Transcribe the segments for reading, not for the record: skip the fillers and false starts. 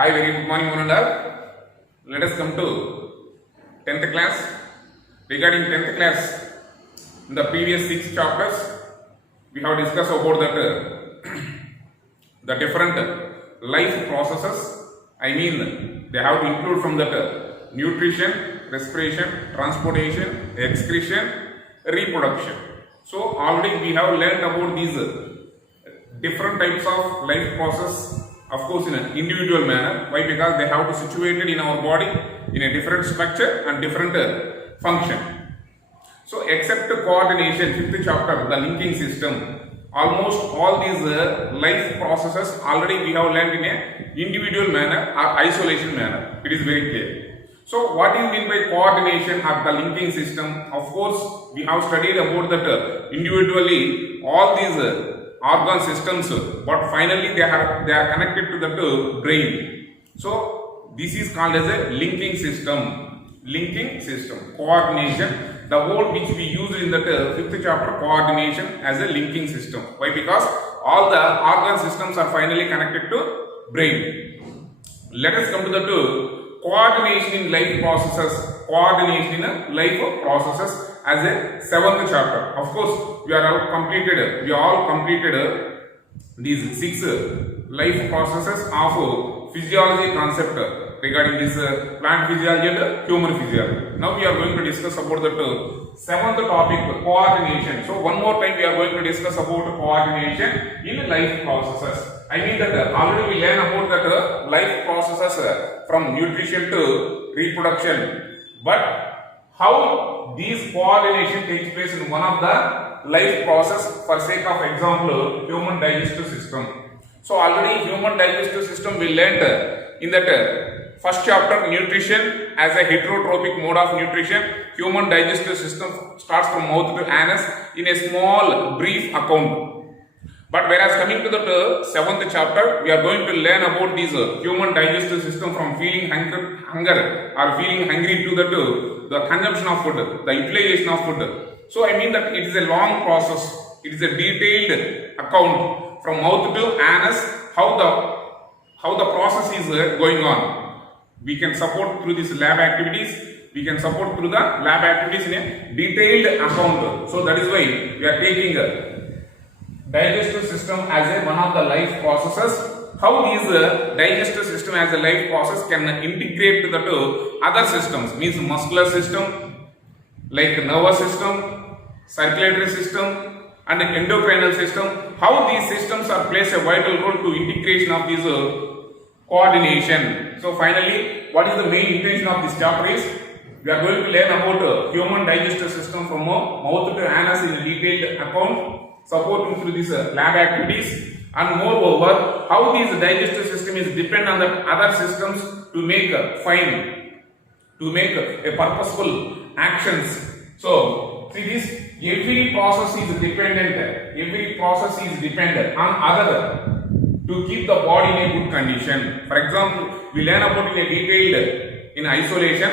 Hi, very good morning, one and all. Let us come to 10th class. Regarding 10th class, in the previous 6 chapters, we have discussed about that the different life processes. I mean, they have to include from that nutrition, respiration, transportation, excretion, reproduction. So already we have learned about these different types of life process, of course in an individual manner. Why? Because they have to situated in our body in a different structure and different function. So except coordination, 5th chapter, the linking system, almost all these life processes already we have learned in a individual manner or isolation manner. It is very clear. So what is meant by coordination or the linking system? Of course we have studied about that individually all these organ systems, but finally they are connected to the brain. So this is called as a linking system, coordination. The word which we used in that 5th chapter, coordination, as a linking system. Why? Because all the organ systems are finally connected to brain. Let us come to the coordination in life processes. Coordination in life processes as a 7th chapter. Of course, we all completed these 6 life processes of physiology concept regarding this plant physiology and human physiology. Now we are going to discuss about the 7th topic, coordination. So one more time we are going to discuss about coordination in life processes. I mean that already we learn about that life processes from nutrition to reproduction. But how these coordination takes place in one of the life process, for sake of example, human digestive system. So already human digestive system we learned in that first chapter, nutrition as a heterotrophic mode of nutrition. Human digestive system starts from mouth to anus in a small brief account. But whereas coming to the 7th chapter, we are going to learn about this human digestive system from feeling hunger or feeling hungry to the consumption of food, the utilization of food. So I mean that it is a long process. It is a detailed account from mouth to anus how the process is going on. We can support through these lab activities. We can support through the lab activities in a detailed account. So that is why we are taking digestive system as one of the life processes. How these digestive system as a life process can integrate to the other systems, means muscular system, like nervous system, circulatory system, and endocrinal system. How these systems are plays a vital role to integration of these coordination. So finally, what is the main intention of this chapter is we are going to learn about human digestive system from mouth to anus in a detailed account, supporting through these lab activities, and moreover how this digestive system is dependent on the other systems to make a purposeful actions. So see this, every process is dependent on other to keep the body in a good condition. For example, we learn about it in a detailed in isolation,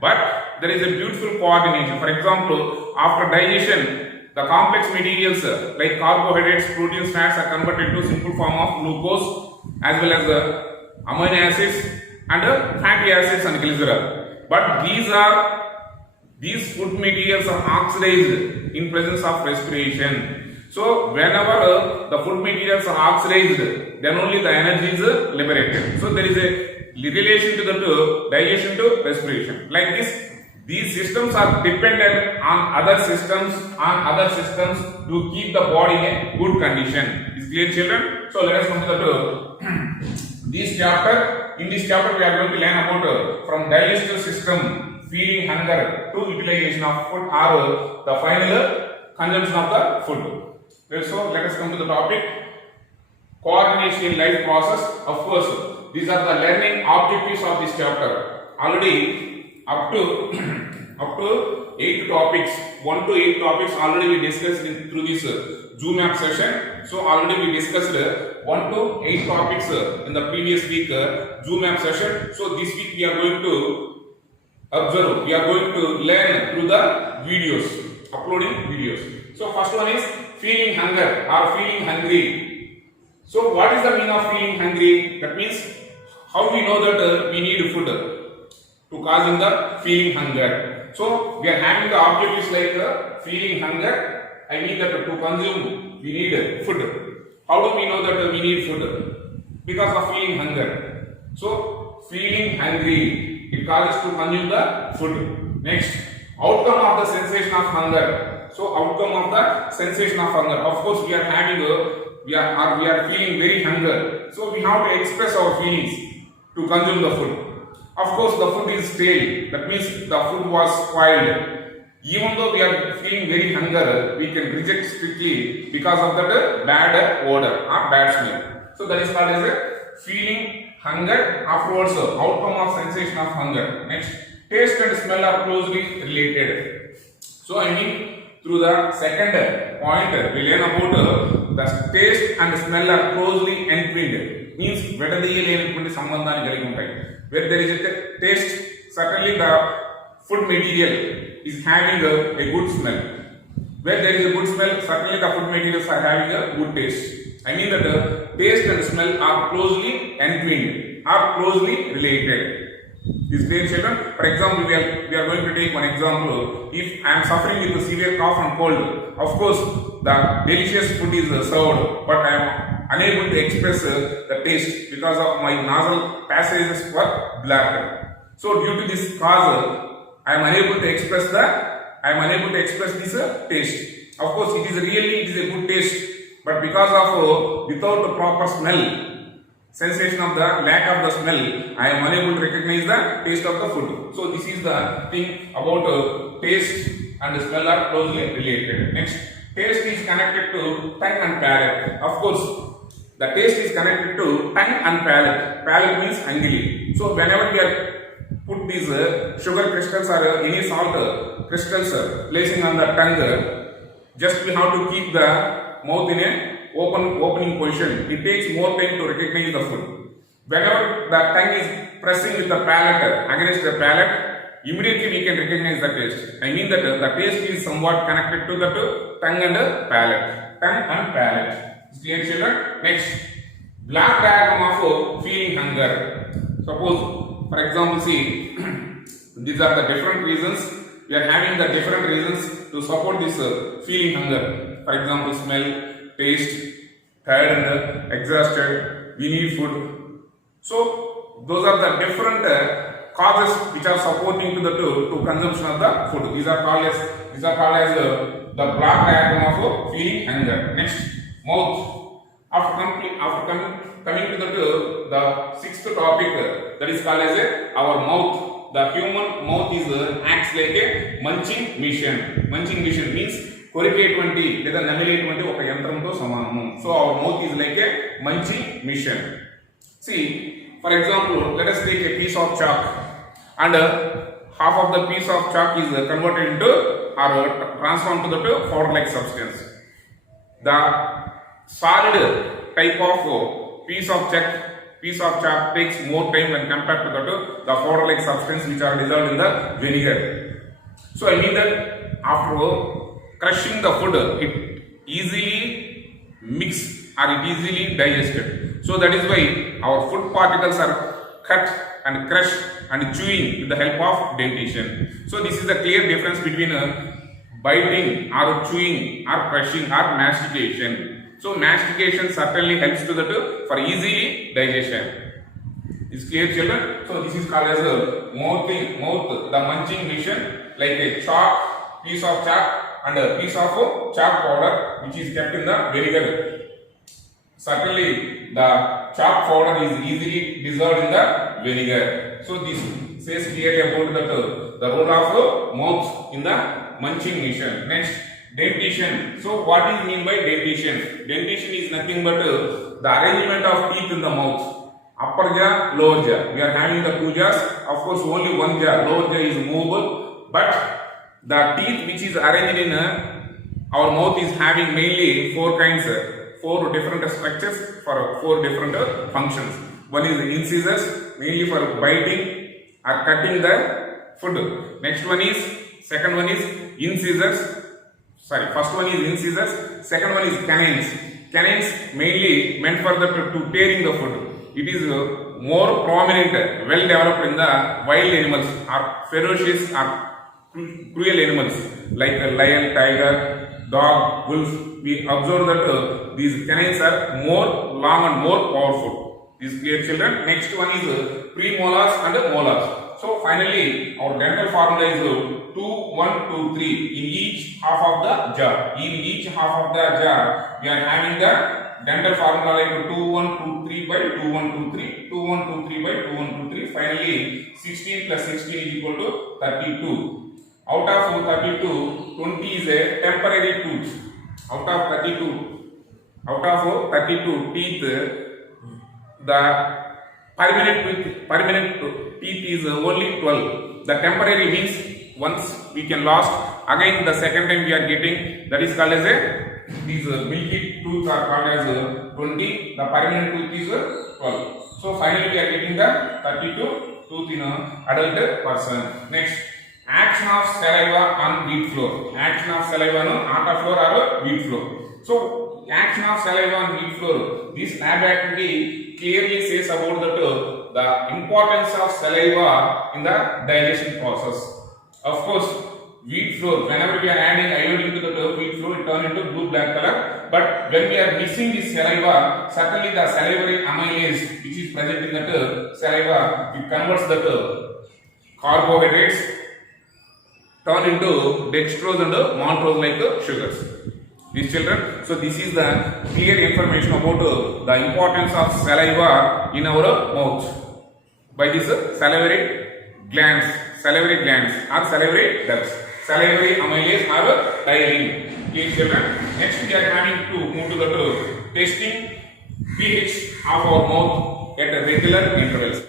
but there is a beautiful coordination. For example, after digestion, the complex materials like carbohydrates, proteins, fats are converted to simple form of glucose as well as amino acids and fatty acids and glycerol. But these food materials are oxidized in presence of respiration. So whenever the food materials are oxidized, then only the energy is liberated. So there is a relation to the digestion to respiration. Like this, these systems are dependent on other systems to keep the body in a good condition. Is clear, children? So let us come to this chapter. In this chapter, we are going to learn about from digestive system, feeling hunger to utilization of food or the final consumption of the food. So let us come to the topic, coordination in life process. Of course, these are the learning objectives of this chapter. Already up to 8 topics, 1 to 8 topics already we discussed through this Zoom app session. So already we discussed 1 to 8 topics in the previous week Zoom app session. So this week we are going to observe, we are going to learn through the videos, uploading videos. So first one is feeling hunger or feeling hungry. So what is the meaning of feeling hungry? That means How we know that we need food to causing the feeling hunger? So we are having the object is like feeling hunger. I mean that to consume we need food. How do we know that we need food? Because of feeling hunger. So feeling hungry, it causes to consume the food. Next, outcome of the sensation of hunger. So outcome of the sensation of hunger. Of course, we are having we are feeling very hunger. So we have to express our feelings to consume the food. Of course, the food is stale. That means the food was spoiled. Even though we are feeling very hunger, we can reject strictly because of that bad odor or bad smell. So that is called as a feeling hunger. Afterwards, outcome of sensation of hunger. Next, taste and smell are closely related. So I mean, through the second point, we learn about the taste and smell are closely entwined. Means vedadiyalenaటువంటి సంబంధాన్ని కలిగి ఉంటాయి. Where there is a taste, certainly the food material is having a good smell. Where there is a good smell, certainly the food materials are having a good taste. I mean that taste and smell are closely entwined, are closely related. Is clear, children? For example, we are going to take one example. If I am suffering with a severe cough and cold, of course the delicious food is served, but I am unable to express the taste because of my nasal passages were blocked. So due to this cause, I am unable to express this taste. Of course, it is a good taste, but because of without the proper smell, sensation of the lack of the smell, I am unable to recognize the taste of the food. So this is the thing about taste and smell are closely related. Next, taste is connected to tongue and palate. Of course, the taste is connected to tongue and palate. Palate means hungry. So whenever we are put these sugar crystals or any salt crystals placing on the tongue, just we have to keep the mouth in a opening position. It takes more time to recognize the food. Whenever the tongue is pressing with the palate against the palate, immediately we can recognize the taste. I mean that the taste is somewhat connected to the tongue and palate. Tongue and palate. Clear, children? Next, black diagram of feeling hunger. Suppose, for example, see, these are the different reasons. We are having the different reasons to support this feeling hunger. For example, smell, taste, tired and exhausted, we need food. So those are the different causes which are supporting to the to consumption of the food. These are called as the block diagram of feeling hunger. Next, mouth. After coming to the sixth topic, that is called as our mouth. The human mouth is acts like a munching machine. Munching machine means కొరికేటువంటి లేదా నమిలేటువంటి ఒక యంత్రంతో సమానము. So our mouth is like a munching machine. See, for example, let us take a piece of chalk and half of the piece of chalk is converted into or transformed to the powder-like substance. The solid type of piece of chalk takes more time when compared to the powder-like substance which are dissolved in the vinegar. So I mean that after crushing the food, it easily mixed or it easily digested. So that is why our food particles are cut and crushed and chewing with the help of dentition. So this is a clear difference between biting or chewing or crushing or mastication. So mastication certainly helps to for easily digestion. Is clear, children? So this is called as mouth, the munching machine, like a piece of chalk and a piece of chalk powder which is kept in the vinegar. Certainly the chalk powder is easily dissolved in the vinegar. So this says clearly about the role of mouth in the munching machine. Next, dentition. So what is mean by dentition? Dentition is nothing but the arrangement of teeth in the mouth. Upper jaw, lower jaw. We are having the two jaws. Of course, only one jaw, lower jaw is movable, but the teeth which is arranged in our mouth is having mainly four different structures for four different functions. One is incisors, mainly for biting or cutting the food. First one is incisors, second one is canines. canines mainly meant for the to tearing the food. It is more prominent, well developed in the wild animals or ferocious or cruel animals like a lion, tiger, dog, wolf. We observe that these canines are more long and more powerful. These clear, children. Next one is premolars and molars. So finally, our dental formula is 2, 1, 2, 3 in each half of the jaw. In each half of the jaw, we are having the dental formula like 2, 1, 2, 3 by 2, 1, 2, 3, 2, 1, 2, 3 by 2, 1, 2, 3. Finally, 16 plus 16 is equal to 32. Out of 32, 20 is a temporary tooth. Out of 32 teeth, the permanent teeth is only 12. The temporary means once we can lost, again the second time we are getting, that is called as a, these milky tooth are called as 20. The permanent tooth is 12. So finally we are getting the 32 tooth in an adult person. Next, action of saliva on wheat flour. Action of saliva on atta flour or wheat flour. So action of saliva on wheat flour. This lab activity clearly says about the importance of saliva in the digestion process. Of course, wheat flour, whenever we are adding iodine to the wheat flour, it turns into blue black color. But when we are mixing this saliva, certainly the salivary amylase which is present in that saliva, it converts that carbohydrates turn into dextrose and maltose like sugars. These children, so this is the clear information about the importance of saliva in our mouth by this salivary glands or salivary ducts, salivary amylase or dialine. These children, next we are having to move to the testing pH of our mouth at regular intervals.